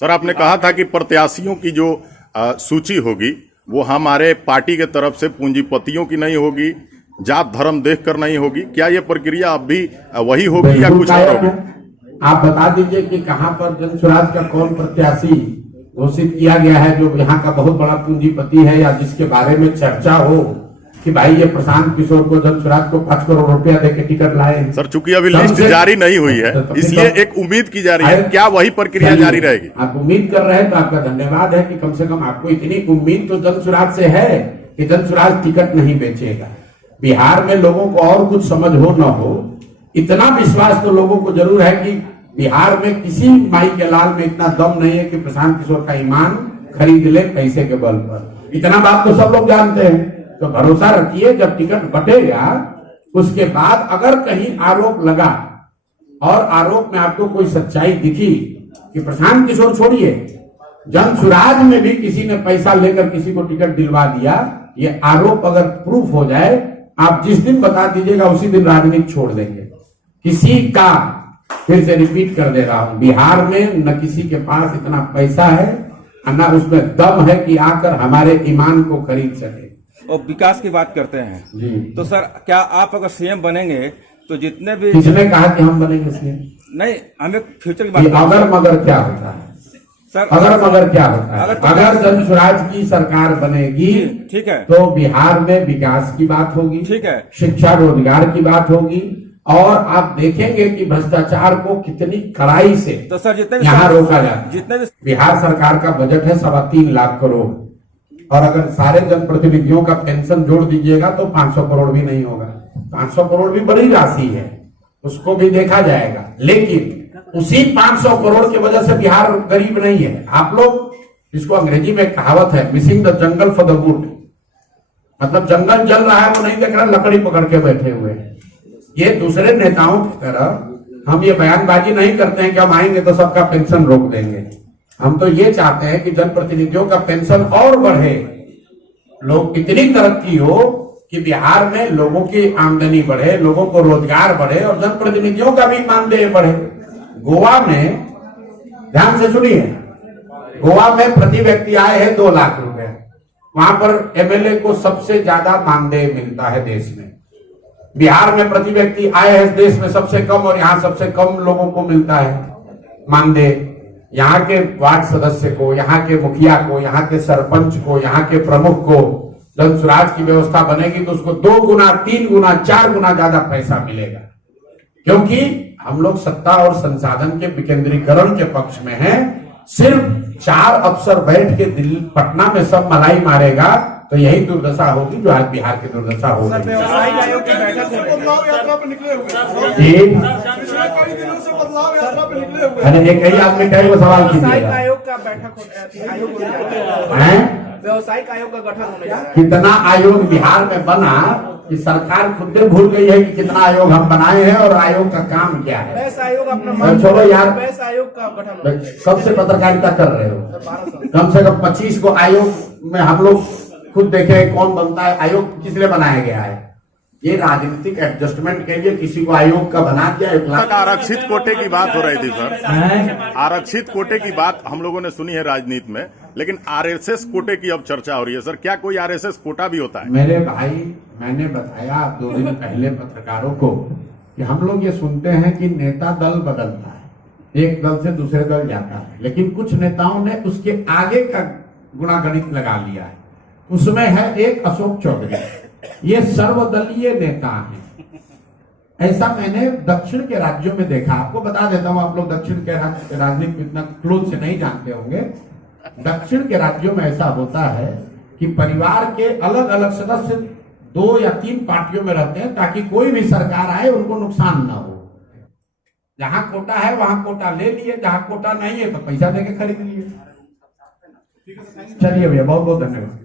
Sir, आपने कहा था कि प्रत्याशियों की जो सूची होगी वो हमारे पार्टी के तरफ से पूंजीपतियों की नहीं होगी, जात धर्म देखकर नहीं होगी। क्या ये प्रक्रिया अब भी वही होगी या कुछ और होगी? आप बता दीजिए कि कहां पर जन स्वराज का कौन प्रत्याशी घोषित किया गया है जो यहाँ का बहुत बड़ा पूंजीपति है, या जिसके बारे में चर्चा हो कि भाई ये प्रशांत किशोर को जन स्वराज को 5 करोड़ रुपया देके टिकट लाए। सर, चूंकि अभी लिस्ट जारी नहीं हुई है इसलिए एक उम्मीद की जा रही है, क्या वही प्रक्रिया जारी रहेगी? आप उम्मीद कर रहे हैं तो आपका धन्यवाद है कि कम से कम आपको इतनी उम्मीद तो जन स्वराज से है कि जन स्वराज टिकट नहीं बेचेगा। बिहार में लोगों को और कुछ समझ हो न हो, इतना विश्वास तो लोगों को जरूर है कि बिहार में किसी माई के लाल में इतना दम नहीं है कि प्रशांत किशोर का ईमान खरीद ले पैसे के बल पर। इतना बात तो सब लोग जानते हैं। तो भरोसा रखिए, जब टिकट बटेगा उसके बाद अगर कहीं आरोप लगा और आरोप में आपको कोई सच्चाई दिखी कि प्रशांत किशोर छोड़िए, जन स्वराज में भी किसी ने पैसा लेकर किसी को टिकट दिलवा दिया, ये आरोप अगर प्रूफ हो जाए, आप जिस दिन बता दीजिएगा उसी दिन राजनीति छोड़ देंगे। किसी का, फिर से रिपीट कर दे रहा हूं, बिहार में न किसी के पास इतना पैसा है न उसमें दम है कि आकर हमारे ईमान को खरीद सके। और विकास की बात करते हैं जी, तो सर क्या आप अगर सीएम बनेंगे तो जितने भी, किसने कहा कि हम बनेंगे सीएम? नहीं, हमें फ्यूचर की बात अगर मगर क्या होता है सर? अगर मगर क्या होता है? अगर जन स्वराज की सरकार बनेगी, ठीक है, तो बिहार में विकास की बात होगी, ठीक है, शिक्षा रोजगार की बात होगी, और आप देखेंगे कि भ्रष्टाचार को कितनी कड़ाई से तो सर जितने यहाँ रोका जाए। जितने भी बिहार सरकार का बजट है 3.25 लाख करोड़, और अगर सारे जनप्रतिनिधियों का पेंशन जोड़ दीजिएगा तो 500 करोड़ भी नहीं होगा। 500 करोड़ भी बड़ी राशि है, उसको भी देखा जाएगा। लेकिन उसी 500 करोड़ की वजह से बिहार गरीब नहीं है। आप लोग, इसको अंग्रेजी में कहावत है, missing the jungle for the wood, मतलब जंगल जल रहा है वो नहीं देख रहा, लकड़ी पकड़ के बैठे हुए हैं। ये दूसरे नेताओं की तरह हम ये बयानबाजी नहीं करते हैं कि हम आएंगे तो सबका पेंशन रोक देंगे। हम तो ये चाहते हैं कि जनप्रतिनिधियों का पेंशन और बढ़े, लोग इतनी तरक्की हो कि बिहार में लोगों की आमदनी बढ़े, लोगों को रोजगार बढ़े और जनप्रतिनिधियों का भी मानदेय बढ़े। गोवा में, ध्यान से सुनिए, गोवा में प्रति व्यक्ति आय है 2 लाख रुपए। वहां पर एमएलए को सबसे ज्यादा मानदेय मिलता है देश में। बिहार में प्रति व्यक्ति आय है देश में सबसे कम, और यहाँ सबसे कम लोगों को मिलता है मानदेय। यहाँ के वार्ड सदस्य को, यहाँ के मुखिया को, यहाँ के सरपंच को, यहाँ के प्रमुख को जन स्वराज की व्यवस्था बनेगी तो उसको 2 गुना, 3 गुना, 4 गुना ज्यादा पैसा मिलेगा। क्योंकि हम लोग सत्ता और संसाधन के विकेंद्रीकरण के पक्ष में हैं। सिर्फ 4 अफसर बैठ के दिल्ली पटना में सब मलाई मारेगा तो यही दुर्दशा होगी जो आज बिहार की दुर्दशा होगी। अरे एक ही आदमी कई वो सवाल कीजिएगा। व्यवसायिक आयोग का गठन होने जा रहा है। कितना आयोग बिहार में बना कि सरकार खुद भूल गई है कि कितना आयोग हम बनाए हैं और आयोग का काम क्या है। वैसा आयोग अपना छोड़ो यार, वैसा आयोग का गठन कब से पत्रकारिता कर रहे हो? कम से कम 25 को आयोग में हम लोग खुद देखे कौन बनता है। आयोग किस लिए बनाया गया है? ये राजनीतिक एडजस्टमेंट के लिए किसी को आयोग का बना दिया। 1 लाख आरक्षित कोटे की बात हो रही थी सर, आरक्षित कोटे की बात हम लोगों ने सुनी है राजनीति में, लेकिन आरएसएस कोटे की अब चर्चा हो रही है। सर, क्या कोई आरएसएस कोटा भी होता है? मेरे भाई, मैंने बताया 2 दिन पहले पत्रकारों को कि हम लोग ये सुनते हैं कि नेता दल बदलता है, एक दल से दूसरे दल जाता है, लेकिन कुछ नेताओं ने उसके आगे का गुणागणित लगा लिया है। उसमें है एक अशोक चौधरी, ये सर्वदलीय नेता है। ऐसा मैंने दक्षिण के राज्यों में देखा। आपको बता देता हूं, आप लोग दक्षिण के राजनीति इतना क्लोज से नहीं जानते होंगे। दक्षिण के राज्यों में ऐसा होता है कि परिवार के अलग अलग सदस्य 2 या 3 पार्टियों में रहते हैं ताकि कोई भी सरकार आए उनको नुकसान ना हो। जहां कोटा है वहां कोटा ले लिए, जहां कोटा नहीं है तो पैसा देके खरीद लिए। चलिए भैया, बहुत बहुत धन्यवाद।